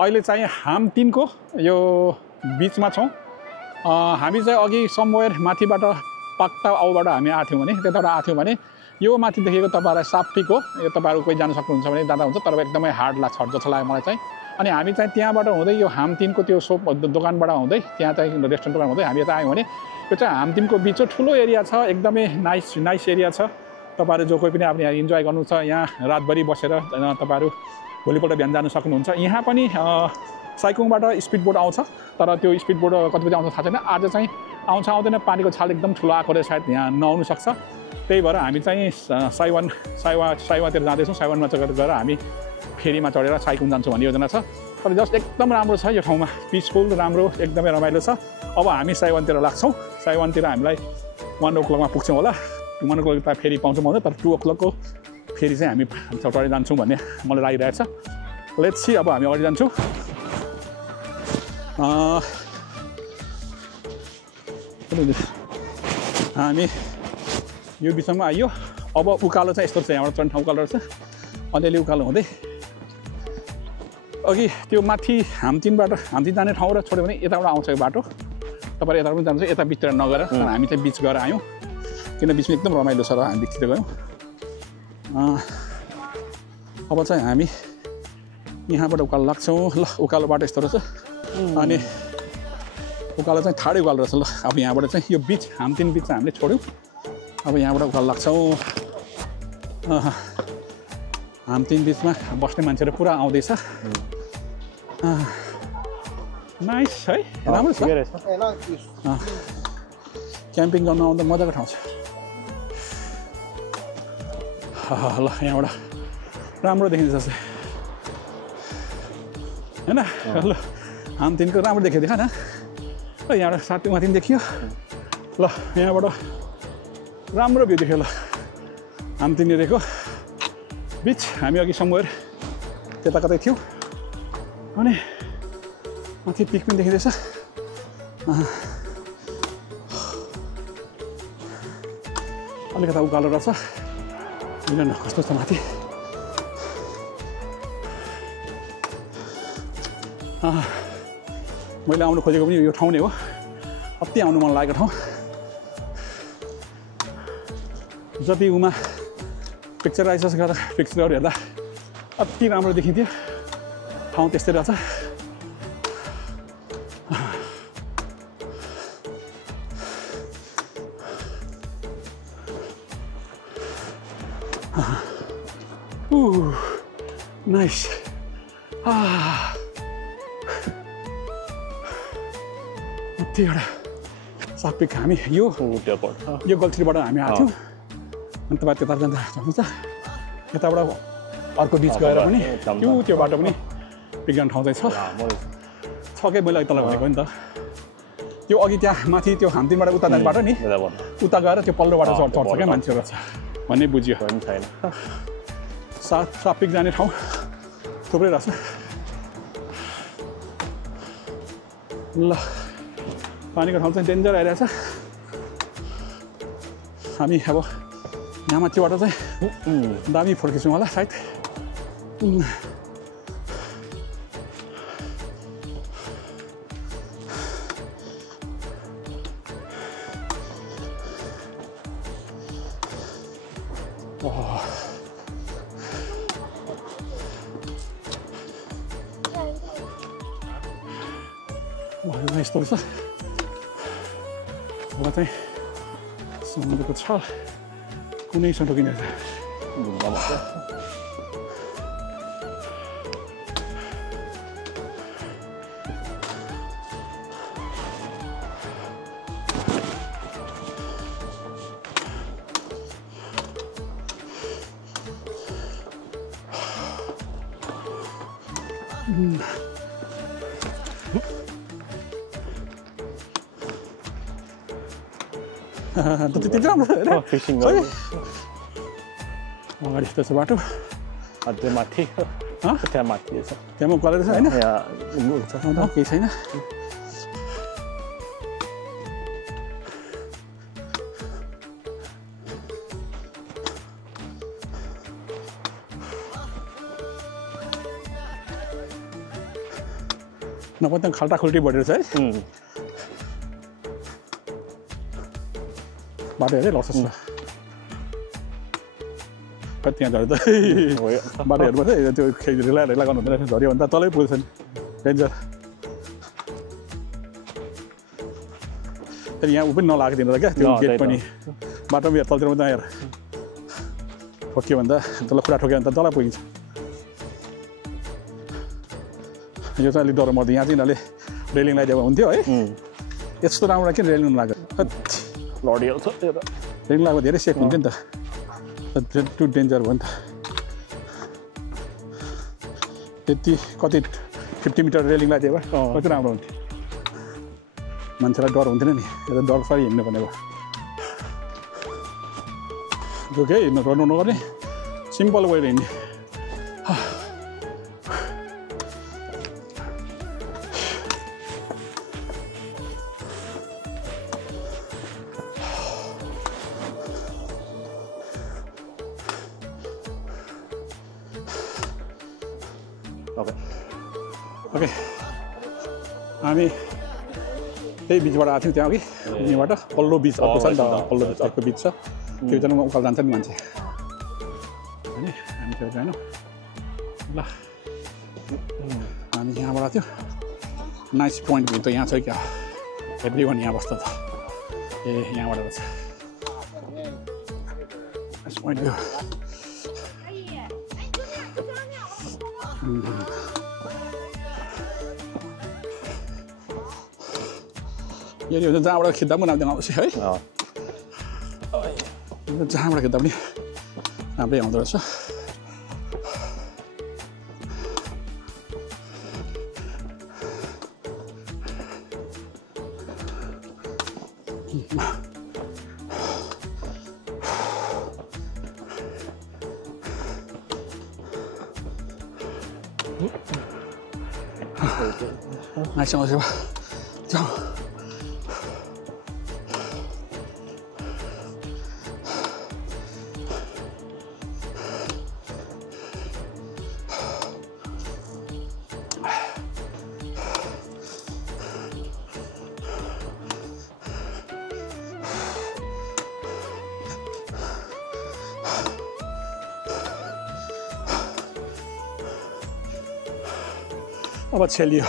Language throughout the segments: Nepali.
अहिले चाहिँ हाम 3 को यो बीचमा छौं हामी चाहिँ अघि समवेयर माथिबाट पाक्टा आउबाट हामी आथ्यौं भने त्यताबाट आथ्यौं भने यो माथि देखेको तपाईहरुलाई साप्टीको यो तपाईहरु कोही जान सक्नुहुन्छ भने जाँदा हुन्छ तर एकदमै हार्ड लाग्छ जस्तो लाग्यो मलाई चाहिँ अनि हामी चाहिँ त्यहाँबाट हुँदै यो हाम 3 को त्यो सोप दोकानबाट हुँदै त्यहाँ चाहिँ रेस्टुरेन्टबाट हुँदै हामी यता आयौं भने यो चाहिँ हाम 3 को बीच ठुलो एरिया छ एकदमै नाइस एरिया छ तपाईहरु जो कोही पनि आफ्नो यहाँ इन्जोय गर्नु छ यहाँ रातभरि बसेर तपाईहरु भोलिपल्ट बिहान जान सक्नुहुन्छ यहाँ पनि साइकुङबाट स्पिड बोट आउँछ तर त्यो स्पिड बोट कति बजे आउँछ थाहा छैन आज चाहिँ आउँछ आउँदैन पानीको छाल एकदम ठुलो आकोले सायद यहाँ नआउनु सक्छ त्यही भएर हामी चाहिँ साइवातिर जाँदैछौँ साइवानमा गएर हामी फेरीमा चढेर साइकुङ जान्छौँ भन्ने योजना छ तर जस्ट एकदम राम्रो छ यो ठाउँमा पिसफुल राम्रो एकदमै रमाइलो छ अब हामी साइवानतिर लाग्छौँ साइवानतिर हामीलाई 1 o'clock पुग्छौँ होला 1 o'clock फेरी पाउँछौँ भन्दा तर 2 o'clock को फेरि चाहिँ हामी चढेर जान्छौँ भन्ने मलाई लागिरहेछ लेट्स सी अब हामी अगाडि जान्छौँ हामी यो बिचमा आइयो अब उकालो चाहिँ यस्तो छ यहाँबाट चढ्ने ठाउँ उकालो रहेछ अलिअलि उकालो हुँदै अघि त्यो माथि हाम 3 जाने ठाउँ र छोड्यो भने यताबाट आउँछ यो बाटो तपाईहरु यता पनि जानुहुन्छ यता बिचतिर नगएर हामी चाहिँ बिच गएर आयौँ किन बिचमा एकदम रमाइलो छ र हामी बिचतिर गयौँ अब चाहिँ हामी यहाँबाट उकालो लाग्छौँ ल उकालो बाटो यस्तो रहेछ अनि उकालो चाहिँ ठाडै उकालो रहेछ ल अब यहाँबाट चाहिँ यो बिच हाम 3 बिच चाहिँ हामीले छोड्यौँ अब यहाँबाट उकालो लाग्छौँ हाम 3 बिचमा बस्ने मान्छेहरू पुरा आउँदैछ नाइस है राम्रो छ क्याम्पिङ गर्न आउँदा मजाको ठाउँ छ ल यहाँबाट राम्रो देखिन्छ हैन ल हाम 3 को राम्रो देखियो देखा न ल यहाँबाट साथी माथि देखियो ल यहाँबाट राम्रो भ्यू देख्यो ल हाम 3 एरियाको बिच हामी अघि समवेयर त्यता कतै थियौँ अनि माथि पिक पनि देखिँदैछ अलिकता उकालो रहेछ हेर्नु कस्तो छ माथि मैले आउनु खोजेको पनि यो ठाउँ नै हो अति आउनु मन लागेको ठाउँ जति उमा पिक्चराइजेस गरेर पिक्चरहरू हेर्दा अति राम्रो देखिन्थ्यो ठाउँ त्यस्तै रहेछ नाइस त्यो एउटा सापिक हामी यो गल्तीबाट हामी आएको थियौँ अनि तपाईँ त्यता जाँदा जानुहुन्छ यताबाट अर्को बिच गएर पनि त्यो बाटो पनि पिक गर्ने ठाउँ चाहिँ छ कि मैले तल भनेको नि त त्यो अघि त्यहाँ माथि त्यो हाम 3बाट उता जाने बाटो नि उता गएर त्यो पल्लो बाटो चढ्छ क्या मान्छेहरू छ भन्ने बुझ्यो छैन सापिक जाने ठाउँ थुप्रै रहेछ ल पानीको ठाउँ चाहिँ डेन्जर आइरहेछ हामी अब यहाँ माथिबाट चाहिँ दामी फर्किन्छौँ होला सायद यस्तो रहेछ अब चाहिँ समुद्रको छल कुनै सटोकिन त्यति राम्रो फिसिङ अगाडि यस्तो छ बाटो अझै माथि त्यहाँ माथि छ त्यहाँ उकालो छ होइन केही छैन नभए त खाल्टा खुल्टी बढेर छ है बाटो हेरे लस छ खै त्यहाँ झऱ्यो त बाटो हेर्नुपर्छ त्यो रेला गर्नु हुँदैन झऱ्यो भने त तलै पुग्छ नि डेन्जर फेरि यहाँ ऊ पनि नलाएको दिनु त क्या त्यो गेट पनि बाटोमा हेर तलतिर मात्रै हेर ठोक्यो भने त तँलाई खुट्टा ठोक्यो भने त तँलाई पुगिन्छ यो चाहिँ अलिक डर मर्दै यहाँ चाहिँ यिनीहरूले रेलिङ लगाइदिएको हुन्थ्यो है यस्तो राम्रो किन रेलिङ लाग्यो लडियो छ रेलिङ लगाएको धेरै सेफ हुन्थ्यो नि त टु डेन्जर भयो नि त त्यति कति 50 मिटर रेलिङ लगाइदियो भए कति राम्रो हुन्थ्यो मान्छेलाई डर हुन्थेन नि यो त डर सरी हिँड्नु भनेको जो के हिँड्नु गर्नु नगर्ने सिम्पल वेले हिँड्ने ओके हामी त्यही बिचबाट आएको थियौँ त्यहाँ अघि यहाँबाट पल्लो बिच अर्को छ नि त पल्लो बिच अर्को बिच छ त्यो चाहिँ उकालो जान्छ नि मान्छे होइन हामी त्यो जानु ल हामी यहाँबाट थियो नाइस पोइन्ट भ्यू त यहाँ छ क्या एभ्री वान यहाँ बस्छ त ए यहाँबाट रहेछ नाइस पोइन्ट भ्यू यो जहाँबाट खिच्दा पनि राम्रो आउँछ है जहाँबाट खिच्दा पनि राम्रै आउँदो रहेछ नाइस आउँछ जाऊ अब छेलियो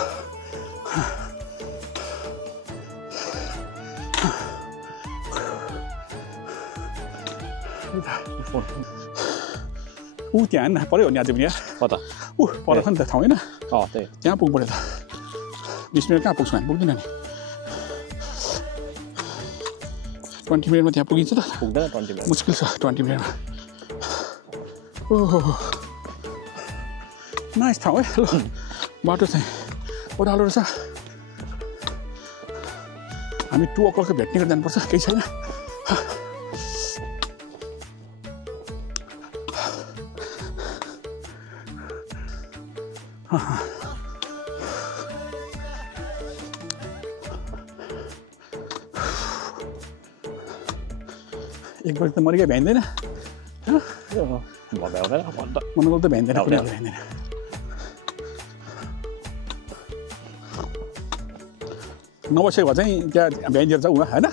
ऊ त्यहाँ होइन पऱ्यो नि आज पनि यार कता ऊ पर छ नि त ठाउँ होइन त्यही त्यहाँ पुग्नु पऱ्यो त 20 मिनट कहाँ पुग्छौँ हामी पुग्दैन नि 20 मिनटमा त्यहाँ पुगिन्छ त पुग्दैन 20 मिनट मुस्किल छ 20 मिनटमा ओहो नाइस ठाउँ है ल बाटो चाहिँ ओह्रालो रहेछ हामी 2 o'clock भेट्ने गरी जानुपर्छ केही छैन एक बजी त मरिकै भ्याइँदैन मनोबल त भ्याइँदैन कुनै भ्याइँदैन नबसेको भए चाहिँ त्यहाँ भ्याइदिएर जाउँ होइन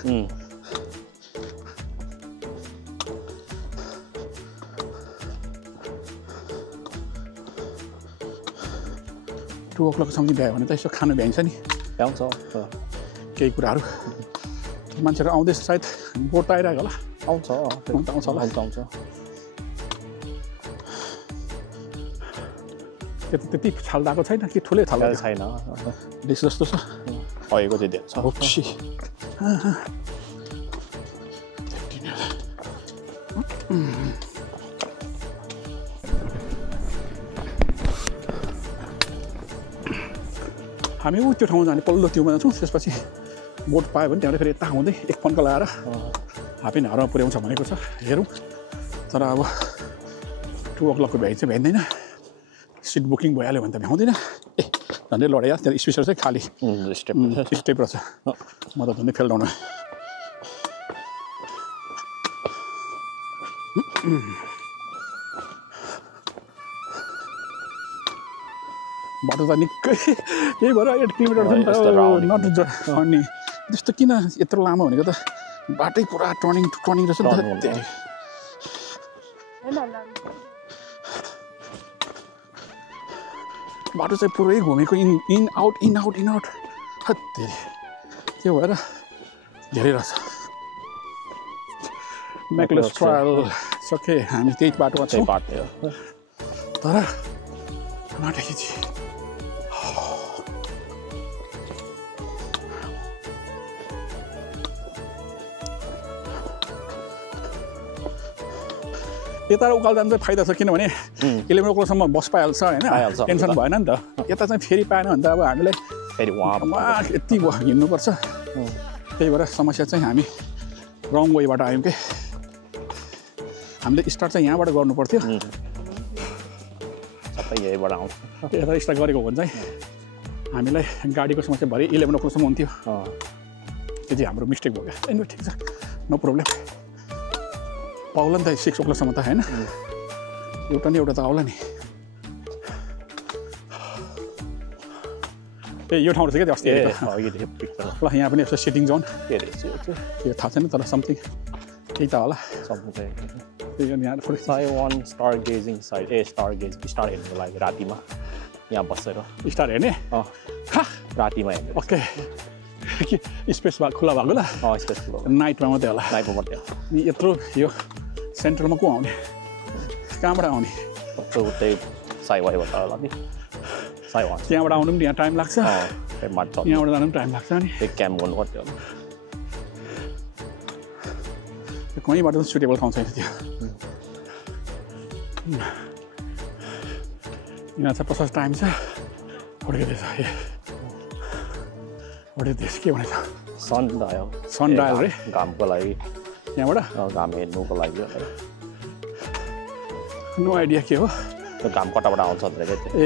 2 o'clock सम्झि भ्यायो भने त यसो खानु भ्याइन्छ नि भ्याउँछ केही कुराहरू मान्छेहरू आउँदैछ सायद बोट त आइरहेको होला आउँछ आउँछ होला आउँछ त्यति छाल्दाको छैन कि ठुलै थाल्दा छैन डिस जस्तो छ भएको चाहिँ धेरै छ हामी ऊ त्यो ठाउँमा जाने पल्लो त्योमा जान्छौँ त्यसपछि बोट पायो भने त्यहाँबाट फेरि यता आउँदै एक पन्क लगाएर हाफै हारमा पुर्याउँछ भनेको छ हेरौँ तर अब 2 o'clock भ्याइ चाहिँ भ्याइँदैन सिट बुकिङ भइहाल्यो भने त भ्याउँदैन ए झन्डै लडाइया त्यहाँ स्पेसल चाहिँ खाली स्टेप रहेछ म त झन्डै फेल डाउन बाटो त निकै त्यही भएर 8 किलोमिटर छ नि त नट अनि त्यस्तो किन यत्रो लामो भनेको त बाटै पुरा टर्निङ रहेछ नि त बाटो चाहिँ पुरै घुमेको इन आउट त्यो भएर धेरै रहेछ म्याक्लोस ट्रायल सके हामी त्यही बाटोमा छौँ तर नटेकी थिएँ यता उकालो जानु चाहिँ फाइदा छ किनभने 11 o'clockसम्म बस पाइहाल्छ होइन टेन्सन भएन नि त यता चाहिँ फेरि पाएन भने त अब हामीलाई फेरि वहाँ यति हिँड्नुपर्छ त्यही भएर समस्या चाहिँ हामी रङ वेबाट आयौँ कि हामीले स्टार्ट चाहिँ यहाँबाट गर्नु पर्थ्यो सबै यहीबाट आउँछ यता स्टार्ट गरेको हो भने चाहिँ हामीलाई गाडीको समस्या भरे 11 o'clockसम्म हुन्थ्यो त्यो चाहिँ हाम्रो मिस्टेक भयो क्या एनिवे ठिक छ नो प्रब्लम पाउला नि त 6 o'clockसम्म त होइन एउटा नि एउटा त आउला नि ए यो ठाउँ रहेछ क्या अस्ति ल यहाँ पनि यसो सिटिङ जोन यो थाहा छैन तर समथिङ त्यही त होला यहाँ साइवान स्टार गेजिङ साइड स्टार हेर्नुको लागि रातिमा यहाँ बसेर स्टार हेर्ने रातिमा हेर्ने ओके स्पेस खुला भएको ल स्पेस खुला नाइटमा मात्रै होला नि यत्रो यो सेन्ट्रलमा को आउने कहाँबाट आउने त्यही साइवाइबाट होला नि साइवान त्यहाँबाट आउनु पनि यहाँ टाइम लाग्छ यहाँबाट जानु पनि टाइम लाग्छ नि क्याम्प गर्नु पर्थ्यो कहीँबाट पनि सुटेबल ठाउँ छैन त्यो यहाँ चाहिँ 50 टाइम छ फर्किँदैछ देश के भनेछ सन डायल रे घामको लागि यहाँबाट घाम हेर्नुको लागि नो आइडिया के हो त्यो घाम कताबाट आउँछ भनेर ए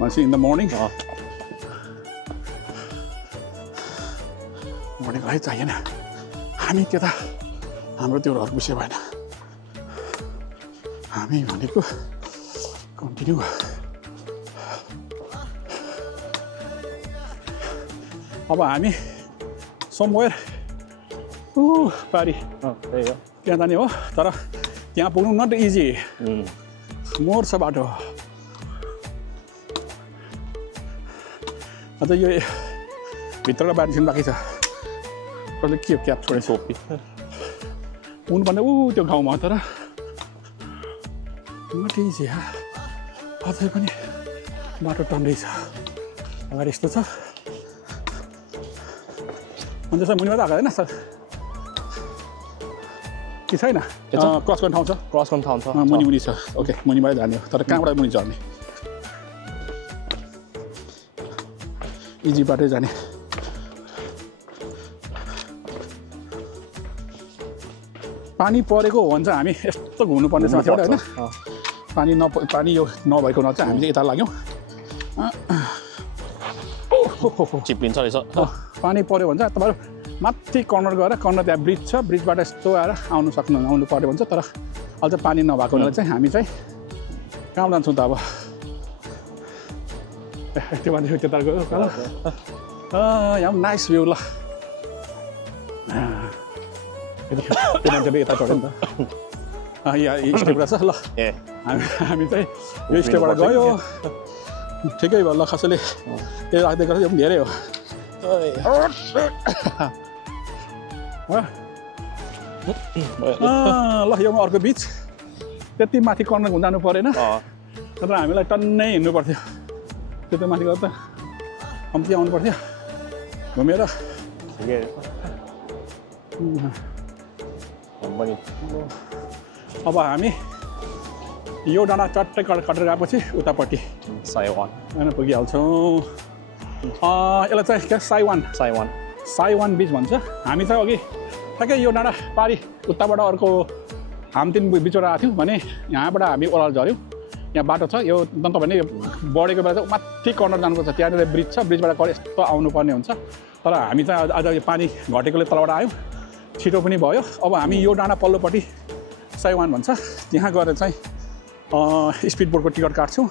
भनेपछि इन द मर्निङ है चाहिएन हामी त्यता हाम्रो त्यो विषय भएन हामी भनेको कन्टिन्यू अब हामी समवेयर पारी त्यहाँ जाने हो तर त्यहाँ पुग्नु नट इजी मोर छ बाटो अझ यो भित्रबाट बाहिर निस्किनु बाँकी छ कसले के क्याप छोडेछ हुनुपर्ने त्यो गाउँमा तर नट इजी अझै पनि बाटो टन्डै छ अगाडि यस्तो छ अनि त्यसमा मुनिबाट आएको होइन सर कि छैन क्रस गर्ने ठाउँ छ मुनि छ ओके मुनिबाट जाने हो तर कहाँबाट मुनि झर्ने इजी बाटै जाने पानी परेको हो भने चाहिँ हामी यस्तो घुम्नुपर्ने छ एउटा होइन पानी यो नभएको हुनाले चाहिँ हामीले यता लाग्यौँ चिप्लिन्छ रहेछ पानी पऱ्यो भने चाहिँ तपाईँहरू माथि कर्नर गएर कर्नर त्यहाँ ब्रिज छ ब्रिजबाट यस्तो आएर आउनु पऱ्यो भने चाहिँ तर अझ पानी नभएको हुनाले चाहिँ हामी चाहिँ कहाँ जान्छौँ त अब त्यो मान्छे त्यता गयो यहाँ पनि नाइस भ्यू ल त्यो मान्छेले यता चढ्यो नि त यहाँ स्टेप रहेछ ल हामी चाहिँ यो स्टेपबाट गयो ठिकै भयो ल कसैले त्यो राख्दै गर्छ यो पनि धेरै हो ल यो अर्को बिच त्यति माथि कर्नर घुम्नु जानु परेन तर हामीलाई टन्नै हिँड्नु पर्थ्यो त्यो माथि गएर त कम्ती आउनु पर्थ्यो घुमेर अब हामी यो डाँडा चट्टै कटेर गएपछि उतापट्टि साइवान पुगिहाल्छौँ यसलाई चाहिँ क्या साइवान बिच भन्छ हामी चाहिँ अघि ठ्याक्कै यो डाँडा पारी उताबाट अर्को हामी तिन बिचबाट आएको थियौँ भने यहाँबाट हामी ओह्रालो झऱ्यौँ यहाँ बाटो छ यो तपाईँले बढेको बेला चाहिँ माथि कर्नर जानुपर्छ त्यहाँनिर ब्रिज छ ब्रिजबाट गएर यस्तो आउनुपर्ने हुन्छ तर हामी चाहिँ आज यो पानी घटेकोले तलबाट आयौँ छिटो पनि भयो अब हामी यो डाँडा पल्लोपट्टि साइवान भन्छ त्यहाँ गएर चाहिँ स्पिड बोटको टिकट काट्छौँ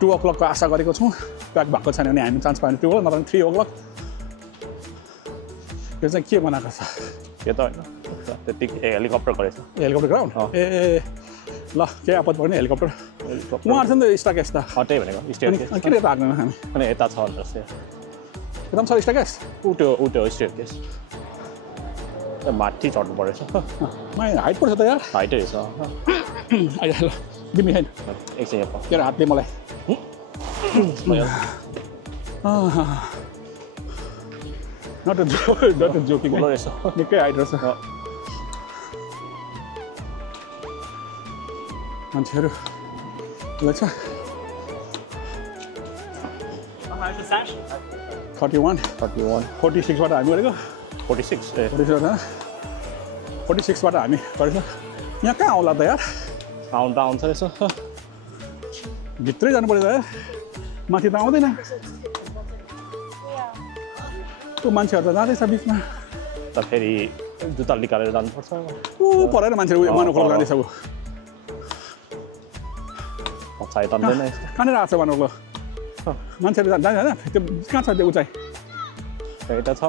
2 o'clock को आशा गरेको छौँ प्याक भएको छैन भने हामी चान्स पायो भने 2 o'clock नत्र 3 o'clock यो चाहिँ के बनाएको छ यो त होइन त्यतिकै हेलिकप्टर गरेछ हेलिकप्टर ग्राउन्ड ए ल के आपत पर्ने हेलिकप्टर उहाँहरू छ नि त स्टाकेस त त्यही भनेको स्टेयर केस के यता हाक्दैन हामी अनि यता छ जस्तै एकदम छ स्टाकेस उठ्यो स्टेयर केस माथि चढ्नु परेछ माइ हाइट पर्छ त यार हाइटै रहेछ आइज ल बिमी छैन एकछिन यहाँ तेरो हातले मलाई नट जोकिङ ठुलो रहेछ निकै हाइट रहेछ मान्छेहरू रहेछ 31 46 बाट हामी गरेको 46 46 बाट हामी गरेछ यहाँ कहाँ आउला त यार आउँछ रहेछ भित्रै जानु पर्यो त यार माथि त आउँदैन त्यो मान्छेहरू त जाँदैछ बिचमा त फेरि जुत्ता निकालेर जानुपर्छ परेर मान्छेहरू वान o'clock जाँदैछ ऊ पछाडि तन्दैन कहाँनिर आएको छ वान o'clock मान्छेहरू जान्छ होइन त्यो कहाँ छ त्यो उचाइ यता छ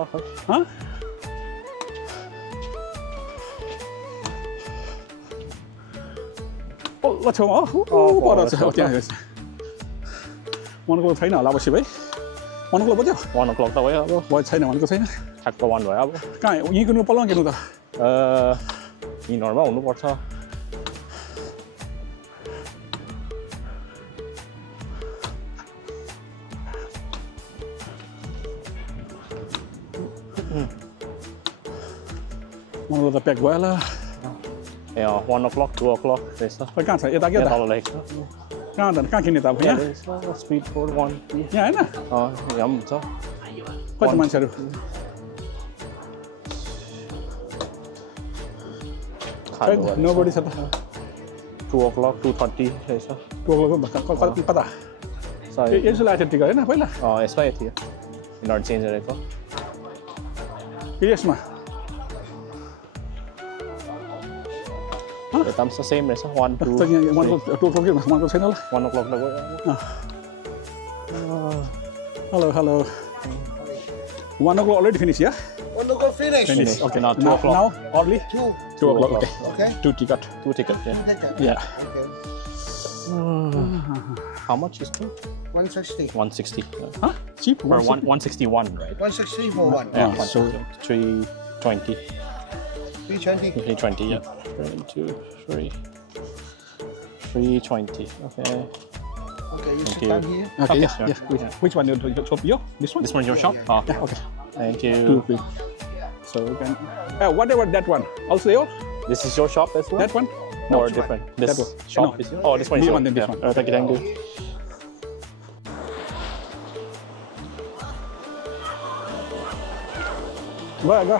पल्लो छेउमा हो पर छ त्यहाँ हेर्छ 1 o'clock छैन होला अवश्य भाइ 1 o'clock बज्यो 1 o'clock त भयो अब भयो छैन भनेको छैन ठ्याक्क 1 भयो अब कहाँ यहीँ किन्नु पल्लो किन्नु त यिनीहरूमा हुनुपर्छ मलाई त प्याक भयो होला ए 1 o'clock 2 o'clock रहेछ खै कहाँ छ यता के त तल लेखेको छ कहाँ जाने कहाँ किन्ने त अब यहाँ स्पिड 4 1 यहाँ होइन यहाँ पनि हुन्छ कति मान्छेहरू नोबडी छ त 2 o'clock 2:30 रहेछ 2 o'clock कता यसो लागेको थियो टिका होइन पहिला यसमै थियो यिनीहरू चेन्ज गरेको यसमा यता पनि सेम रहेछ 1 2 2 o'clock छैन होला 1 o'clock त गयो hello 1 o'clock already finished, yeah? 1 o'clock finish. Okay. Now 2 o'clock. Now early? 2. 2 o'clock. Okay. Okay. 2 ticket. 2 tickets, yeah. Yeah. Okay. How much is 2? 160. 160. Huh? Cheap? Or 161, right? 160 for one. Yeah. So 320. 320. 320, yeah. 1, 2, 3. 320. Okay. Okay, you sit you. down here. Okay, Okay, yeah. sure. Yeah. Which one? Your? This one? This one's your shop? Oh, Yeah, okay. thank 2, you. 3. So we can. Whatever that one. Also yours? This is your shop as well? That one? Or it's different? mine. This That one. shop No. is yours? Oh, this one is This yours. one, then this Yeah. one. Thank you, thank you. Go.